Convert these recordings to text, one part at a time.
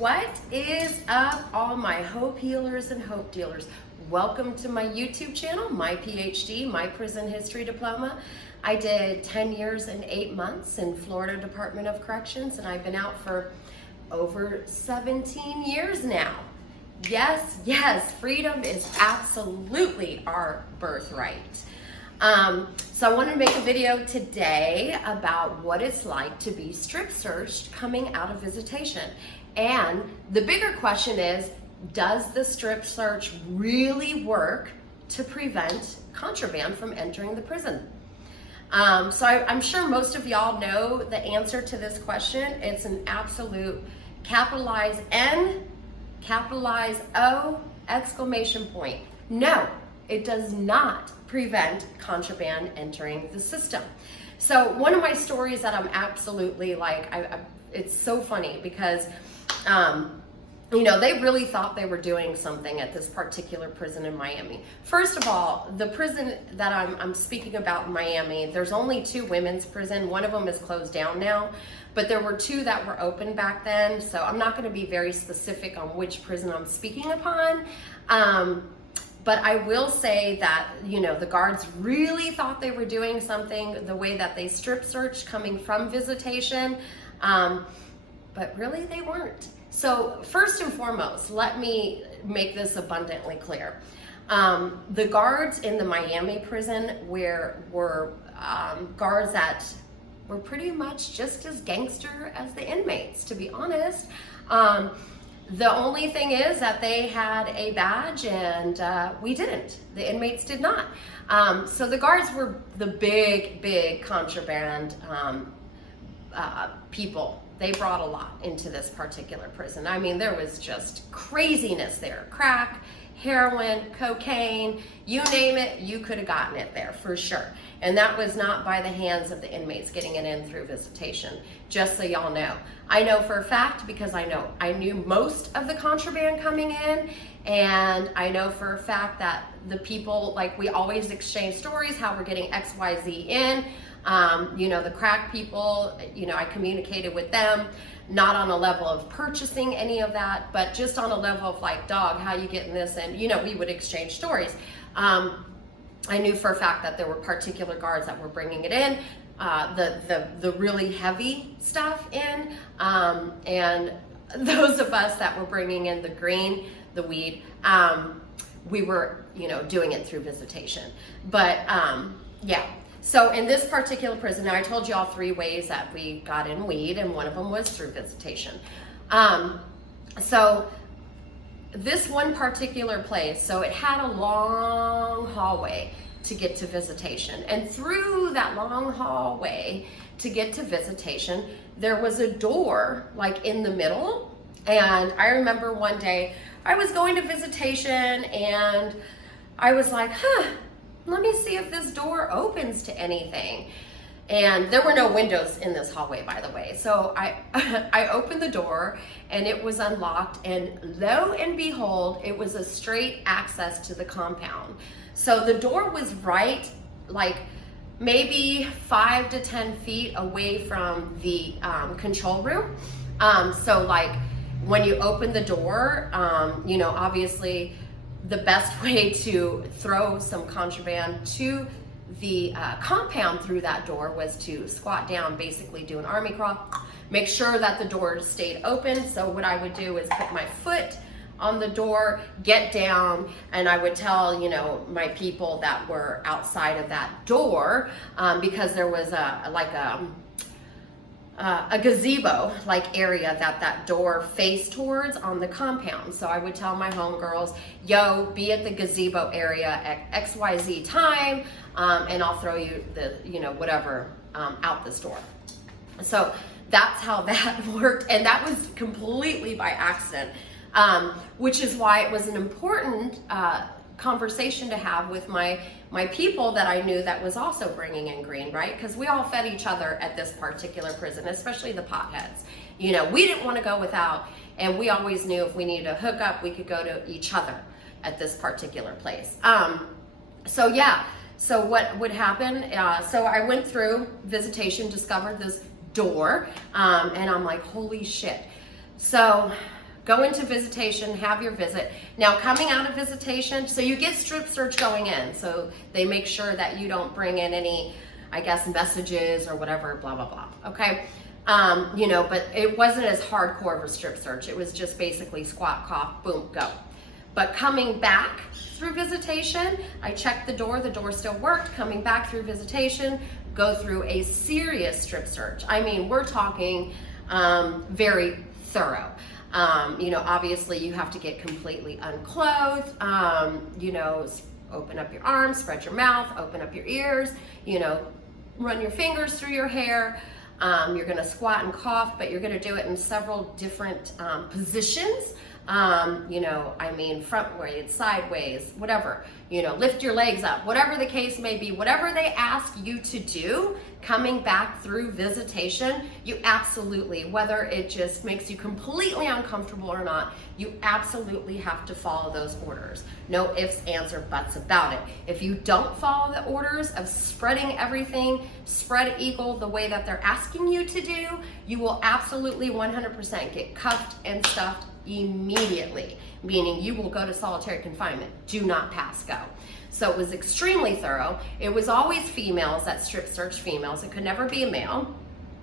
What is up, all my hope healers and hope dealers? Welcome to my YouTube channel, my PhD, my prison history diploma. I did 10 years and 8 months in Florida Department of Corrections, and I've been out for over 17 years now. Yes, freedom is absolutely our birthright. So I wanted to make a video today about what it's like to be strip searched coming out of visitation. And the bigger question is, does the strip search really work to prevent contraband from entering the prison? I'm sure most of y'all know the answer to this question. It's an absolute capitalized N, capitalized O, exclamation point. No, it does not prevent contraband entering the system. So one of my stories that I'm absolutely like, it's so funny because, they really thought they were doing something at this particular prison in Miami. First of all, the prison that I'm speaking about in Miami, there's only 2 women's prison. One of them is closed down now, but there were 2 that were open back then. So I'm not going to be very specific on which prison I'm speaking upon. But I will say that, the guards really thought they were doing something the way that they strip searched coming from visitation, but really they weren't. So first and foremost, let me make this abundantly clear. The guards in the Miami prison were guards that were pretty much just as gangster as the inmates, to be honest. The only thing is that they had a badge and we didn't. The inmates did not. So the guards were the big contraband people. They brought a lot into this particular prison. I mean, there was just craziness there. Crack, heroin, cocaine, you name it, you could have gotten it there for sure. And that was not by the hands of the inmates getting it in through visitation, just so y'all know. I know for a fact because I knew most of the contraband coming in, and I know for a fact that the people, like, we always exchange stories how we're getting XYZ in. The crack people, I communicated with them, not on a level of purchasing any of that, but just on a level of like, dog, how you getting this? And, we would exchange stories. I knew for a fact that there were particular guards that were bringing it in, the really heavy stuff in, and those of us that were bringing in the green, the weed, we were, doing it through visitation. But, yeah. So in this particular prison, now I told you all 3 ways that we got in weed, and one of them was through visitation. So this one particular place, so it had a long hallway to get to visitation. And through that long hallway to get to visitation, there was a door like in the middle. And I remember one day I was going to visitation and I was like, let me see if this door opens to anything. And there were no windows in this hallway, by the way. So I opened the door and it was unlocked, and lo and behold, it was a straight access to the compound. So the door was right, like maybe 5 to 10 feet away from the control room. So like when you open the door, obviously the best way to throw some contraband to the compound through that door was to squat down, basically do an army crawl, make sure that the door stayed open. So what I would do is put my foot on the door, get down, and I would tell, my people that were outside of that door, because there was a gazebo like area that door faced towards on the compound. So I would tell my homegirls, yo, be at the gazebo area at XYZ time, and I'll throw you the, whatever, out this door. So that's how that worked. And that was completely by accident, which is why it was an important conversation to have with my people that I knew that was also bringing in green, right? Because we all fed each other at this particular prison, especially the potheads. We didn't want to go without, and we always knew if we needed a hookup, we could go to each other at this particular place. So what would happen? So I went through visitation, discovered this door, and I'm like, holy shit. So go into visitation, have your visit. Now coming out of visitation, so you get strip search going in, so they make sure that you don't bring in any, I guess, messages or whatever, blah, blah, blah, okay? You know, but it wasn't as hardcore of a strip search. It was just basically squat, cough, boom, go. But coming back through visitation, I checked the door still worked. Coming back through visitation, go through a serious strip search. I mean, we're talking very thorough. You know, obviously you have to get completely unclothed, you know, open up your arms, spread your mouth, open up your ears, you know, run your fingers through your hair. You're gonna squat and cough, but you're gonna do it in several different positions. You know, I mean, frontwards, sideways, whatever, you know, lift your legs up, whatever the case may be, whatever they ask you to do, coming back through visitation, you absolutely, whether it just makes you completely uncomfortable or not, you absolutely have to follow those orders. No ifs, ands, or buts about it. If you don't follow the orders of spreading everything, spread eagle the way that they're asking you to do, you will absolutely 100% get cuffed and stuffed immediately, meaning you will go to solitary confinement. Do not pass go. So it was extremely thorough. It was always females that strip search females. It could never be a male.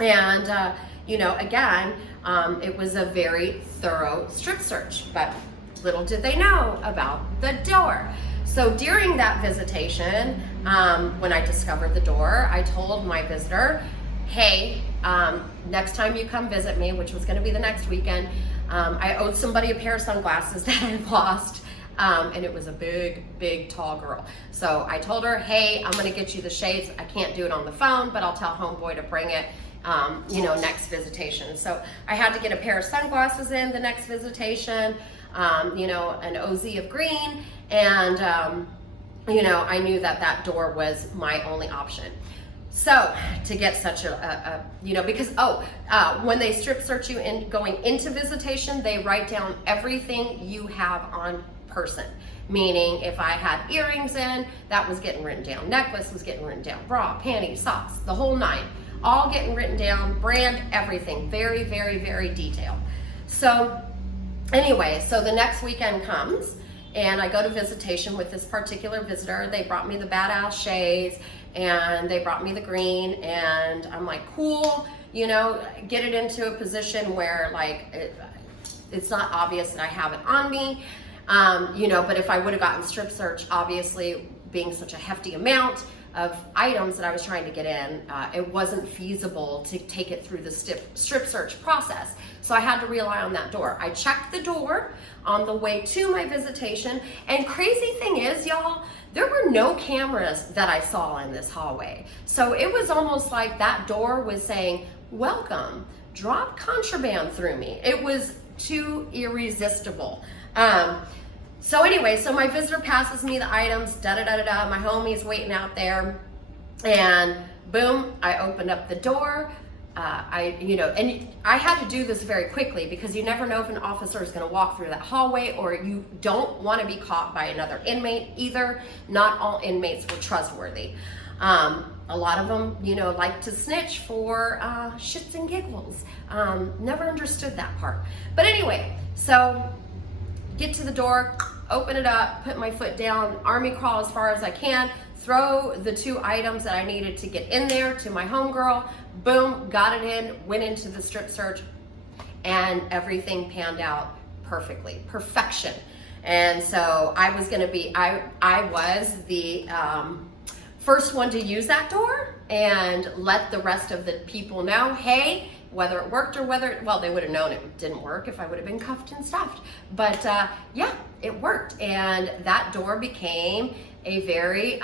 And, you know, again, it was a very thorough strip search, but little did they know about the door. So during that visitation, when I discovered the door, I told my visitor, hey, next time you come visit me, which was gonna be the next weekend, I owed somebody a pair of sunglasses that I lost, and it was a big, tall girl. So I told her, hey, I'm gonna get you the shades. I can't do it on the phone, but I'll tell homeboy to bring it, you know, next visitation. So I had to get a pair of sunglasses in the next visitation, you know, an OZ of green, and, you know, I knew that that door was my only option. So to get such a you know, because, when they strip search you in going into visitation, they write down everything you have on person. Meaning if I had earrings in, that was getting written down. Necklace was getting written down. Bra, panties, socks, the whole nine. All getting written down, brand, everything. Very, very detailed. So anyway, so the next weekend comes and I go to visitation with this particular visitor. They brought me the badass shades and they brought me the green, and I'm like, cool, you know, get it into a position where like it's not obvious that I have it on me, you know, but if I would have gotten strip search, obviously being such a hefty amount of items that I was trying to get in, it wasn't feasible to take it through the strip search process. So I had to rely on that door. I checked the door on the way to my visitation, and crazy thing is, y'all, there were no cameras that I saw in this hallway. So it was almost like that door was saying, welcome, drop contraband through me. It was too irresistible. So anyway, so my visitor passes me the items, da-da-da-da-da, my homie's waiting out there, and boom, I opened up the door. You know, and I had to do this very quickly because you never know if an officer is going to walk through that hallway, or you don't want to be caught by another inmate either. Not all inmates were trustworthy. A lot of them, you know, like to snitch for shits and giggles. Never understood that part. But anyway, so get to the door, open it up, put my foot down, army crawl as far as I can, throw the two items that I needed to get in there to my homegirl. Boom, got it in, went into the strip search, and everything panned out perfectly, perfection. And so I was gonna be, I was the first one to use that door and let the rest of the people know, hey, whether it worked or whether, well, they would have known it didn't work if I would have been cuffed and stuffed. But yeah, it worked. And that door became a very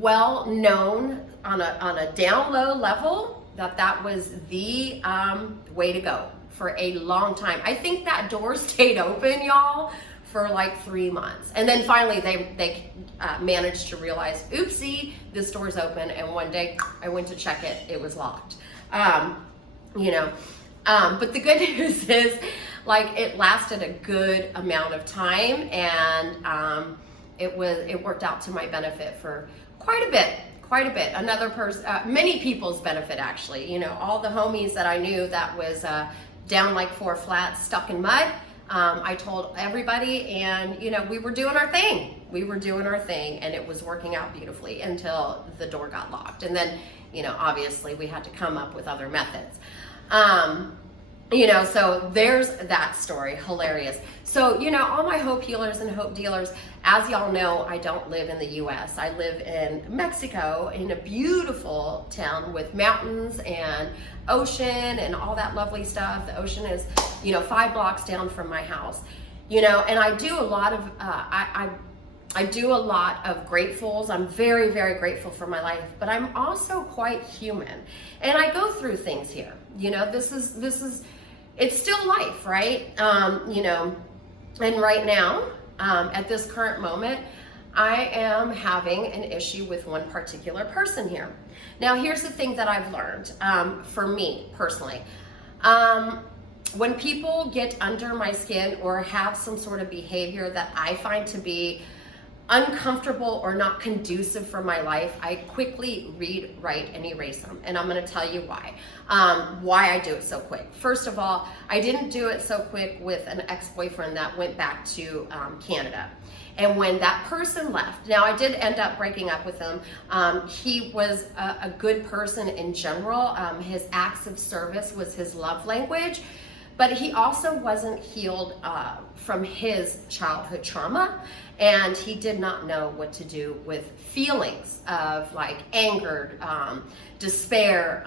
well known on a down low level that was the way to go for a long time. I think that door stayed open, y'all, for like 3 months. And then finally they managed to realize, oopsie, this door's open. And one day I went to check it, it was locked. You know, but the good news is, like, it lasted a good amount of time, and it worked out to my benefit for quite a bit. Another person, many people's benefit, actually. You know, all the homies that I knew that was down like 4 flats, stuck in mud. I told everybody, and you know, we were doing our thing. We were doing our thing, and it was working out beautifully until the door got locked. And then, you know, obviously we had to come up with other methods. You know, so there's that story, hilarious. So, you know, all my hope healers and hope dealers, as y'all know, I don't live in the US. I live in Mexico, in a beautiful town with mountains and ocean and all that lovely stuff. The ocean is, you know, 5 blocks down from my house. You know, and I do a lot of, I do a lot of gratefuls. I'm very, very grateful for my life, but I'm also quite human. And I go through things here. You know, this is, it's still life, right? You know, and right now, at this current moment, I am having an issue with one particular person here. Now, here's the thing that I've learned, for me personally. When people get under my skin or have some sort of behavior that I find to be uncomfortable or not conducive for my life, I quickly read, write, and erase them. And I'm gonna tell you why I do it so quick. First of all, I didn't do it so quick with an ex-boyfriend that went back to Canada. And when that person left, now I did end up breaking up with him. He was a good person in general. His acts of service was his love language, but he also wasn't healed from his childhood trauma, and he did not know what to do with feelings of like anger, despair,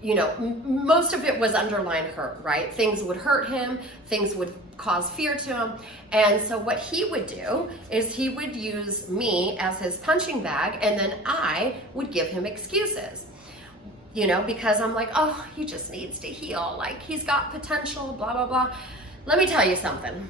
you know, most of it was underlying hurt, right? Things would hurt him, things would cause fear to him. And so what he would do is he would use me as his punching bag, and then I would give him excuses. You know, because I'm like, oh, he just needs to heal. Like, he's got potential, blah, blah, blah. Let me tell you something.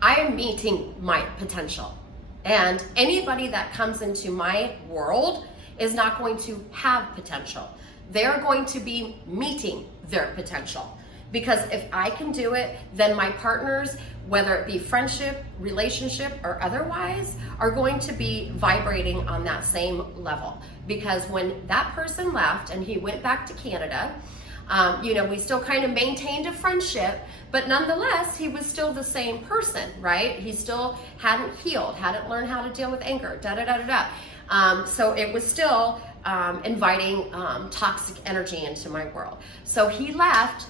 I am meeting my potential. And anybody that comes into my world is not going to have potential. They're going to be meeting their potential. Because if I can do it, then my partners, whether it be friendship, relationship, or otherwise, are going to be vibrating on that same level. Because when that person left and he went back to Canada, you know, we still kind of maintained a friendship, but nonetheless, he was still the same person, right? He still hadn't healed, hadn't learned how to deal with anger, so it was still inviting toxic energy into my world. So he left,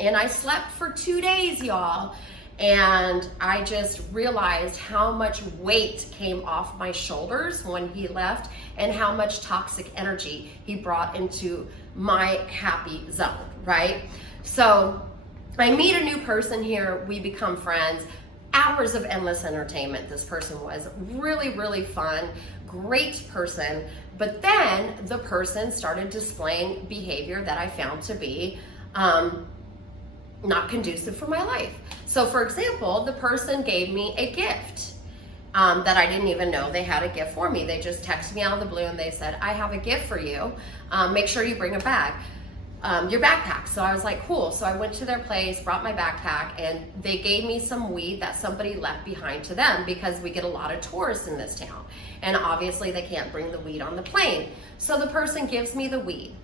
and I slept for 2 days, y'all. And I just realized how much weight came off my shoulders when he left, and how much toxic energy he brought into my happy zone, right? So I meet a new person here, we become friends, hours of endless entertainment. This person was really, really fun, great person. But then the person started displaying behavior that I found to be not conducive for my life. So for example, the person gave me a gift that I didn't even know they had a gift for me. They just texted me out of the blue and they said, I have a gift for you. Make sure you bring a bag, your backpack. So I was like, cool. So I went to their place, brought my backpack, and they gave me some weed that somebody left behind to them, because we get a lot of tourists in this town. And obviously they can't bring the weed on the plane. So the person gives me the weed.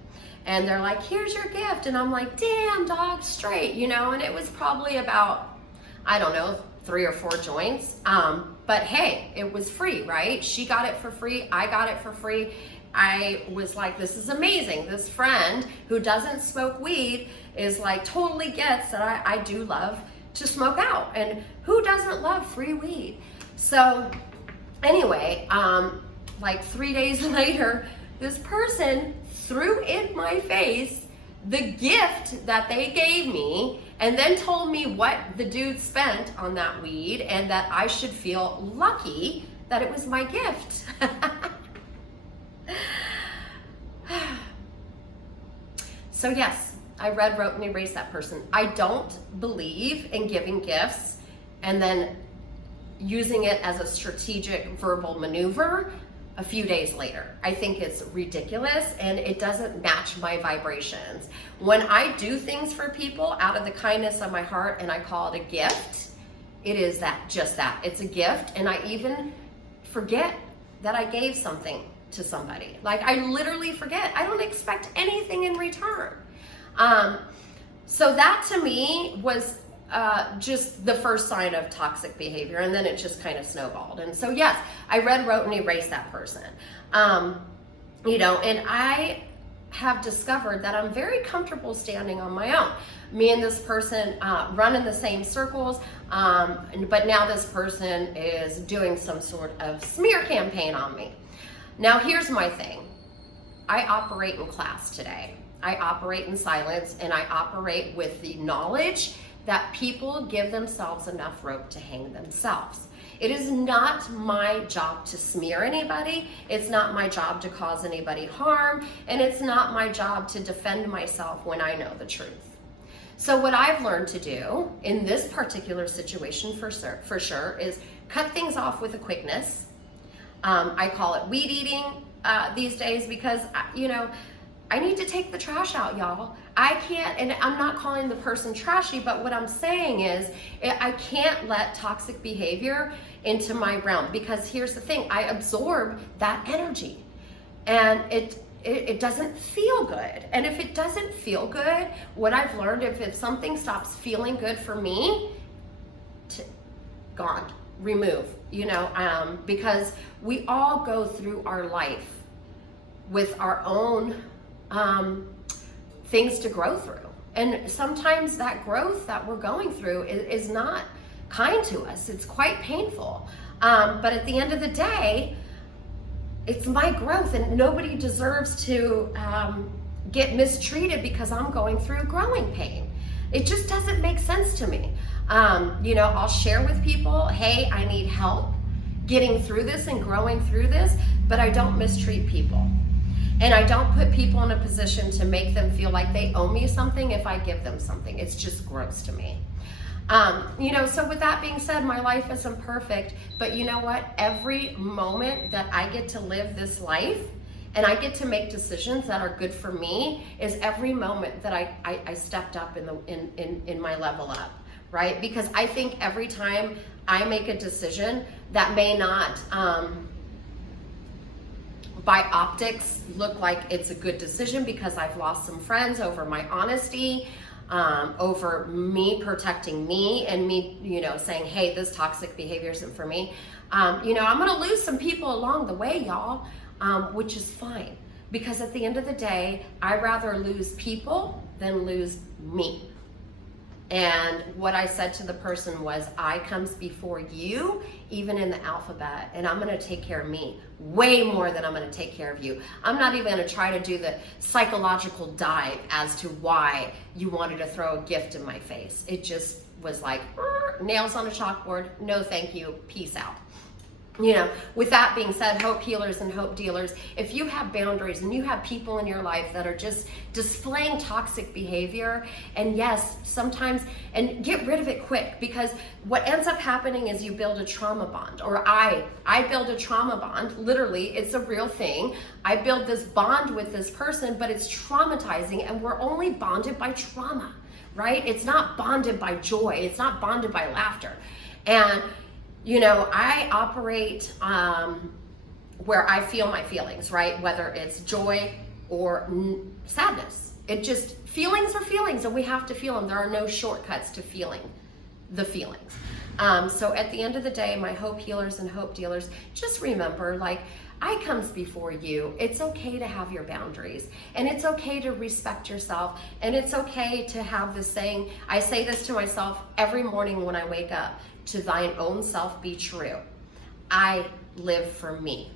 And they're like, here's your gift. And I'm like, damn, dog, straight, you know? And it was probably about, I don't know, 3 or 4 joints. But hey, it was free, right? She got it for free. I got it for free. I was like, this is amazing. This friend who doesn't smoke weed is like, totally gets that I do love to smoke out. And who doesn't love free weed? So anyway, like 3 days later, this person threw in my face the gift that they gave me, and then told me what the dude spent on that weed, and that I should feel lucky that it was my gift. So yes, I read, wrote, and erased that person. I don't believe in giving gifts and then using it as a strategic verbal maneuver a few days later. I think it's ridiculous, and it doesn't match my vibrations. When I do things for people out of the kindness of my heart and I call it a gift, it is just that. It's a gift, and I even forget that I gave something to somebody. Like, I literally forget. I don't expect anything in return. So that to me was just the first sign of toxic behavior, and then it just kind of snowballed. And so yes, I read, wrote, and erased that person. And I have discovered that I'm very comfortable standing on my own. Me and this person run in the same circles, but now this person is doing some sort of smear campaign on me. Now here's my thing. I operate in class today. I operate in silence, and I operate with the knowledge that people give themselves enough rope to hang themselves. It is not my job to smear anybody. It's not my job to cause anybody harm, and it's not my job to defend myself when I know the truth. So what I've learned to do in this particular situation for sure is cut things off with a quickness. I call it weed eating these days because, I need to take the trash out, y'all. I can't, and I'm not calling the person trashy, but what I'm saying is I can't let toxic behavior into my realm, because here's the thing, I absorb that energy, and it doesn't feel good. And if it doesn't feel good, what I've learned, if something stops feeling good for me, gone, remove, because we all go through our life with our own things to grow through. And sometimes that growth that we're going through is not kind to us. It's quite painful. But at the end of the day, it's my growth, and nobody deserves to get mistreated because I'm going through growing pain. It just doesn't make sense to me. I'll share with people, hey, I need help getting through this and growing through this, but I don't mistreat people. And I don't put people in a position to make them feel like they owe me something if I give them something. It's just gross to me. So with that being said, my life isn't perfect, but you know what? Every moment that I get to live this life and I get to make decisions that are good for me is every moment that I stepped up in my level up, right? Because I think every time I make a decision that may not, by optics, look like it's a good decision, because I've lost some friends over my honesty, over me protecting me, and me, saying, hey, this toxic behavior isn't for me. I'm gonna lose some people along the way, y'all, which is fine, because at the end of the day, I'd rather lose people than lose me. And what I said to the person was, I comes before you, even in the alphabet, and I'm gonna take care of me way more than I'm gonna take care of you. I'm not even gonna try to do the psychological dive as to why you wanted to throw a gift in my face. It just was like, nails on a chalkboard, no thank you, peace out. With that being said, hope healers and hope dealers, if you have boundaries and you have people in your life that are just displaying toxic behavior, and yes, sometimes, and get rid of it quick, because what ends up happening is you build a trauma bond, or I build a trauma bond. Literally, it's a real thing. I build this bond with this person, but it's traumatizing, and we're only bonded by trauma, right? It's not bonded by joy. It's not bonded by laughter. And I operate where I feel my feelings, right? Whether it's joy or sadness. Feelings are feelings, and we have to feel them. There are no shortcuts to feeling the feelings. So at the end of the day, my hope healers and hope dealers, just remember, I comes before you. It's okay to have your boundaries, and it's okay to respect yourself, and it's okay to have this saying. I say this to myself every morning when I wake up: to thine own self be true. I live for me.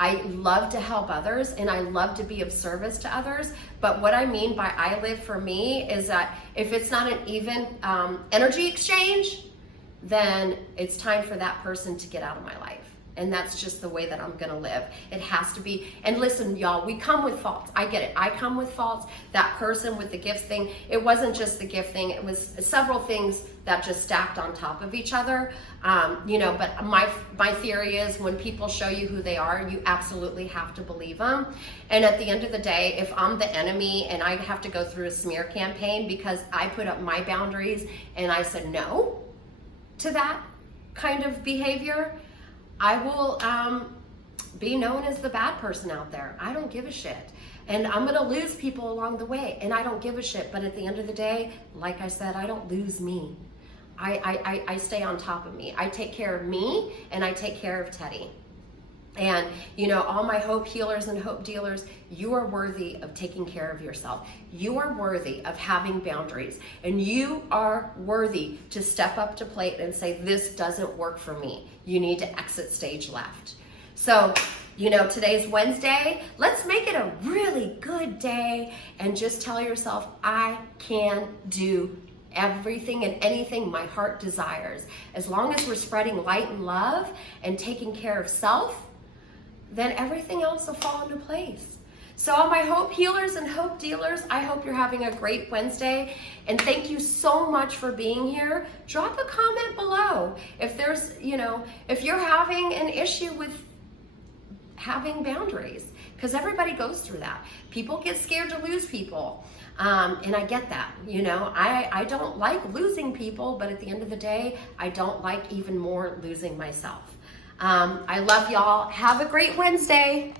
I love to help others, and I love to be of service to others. But what I mean by I live for me is that if it's not an even energy exchange, then it's time for that person to get out of my life. And that's just the way that I'm gonna live. It has to be. And listen, y'all, we come with faults. I get it. I come with faults. That person with the gifts thing, it wasn't just the gift thing. It was several things that just stacked on top of each other. But my theory is, when people show you who they are, you absolutely have to believe them. And at the end of the day, if I'm the enemy and I have to go through a smear campaign because I put up my boundaries and I said no to that kind of behavior, I will be known as the bad person out there. I don't give a shit. And I'm gonna lose people along the way, and I don't give a shit. But at the end of the day, like I said, I don't lose me. I stay on top of me. I take care of me, and I take care of Teddy. And, you know, all my hope healers and hope dealers, you are worthy of taking care of yourself. You are worthy of having boundaries. And you are worthy to step up to plate and say, this doesn't work for me. You need to exit stage left. So, you know, today's Wednesday. Let's make it a really good day and just tell yourself, I can do everything and anything my heart desires. As long as we're spreading light and love and taking care of self, then everything else will fall into place. So all my hope healers and hope dealers, I hope you're having a great Wednesday, and thank you so much for being here. Drop a comment below if there's, you know, if you're having an issue with having boundaries, because everybody goes through that. People get scared to lose people. And I get that, you know, I don't like losing people, but at the end of the day, I don't like even more losing myself. I love y'all. Have a great Wednesday.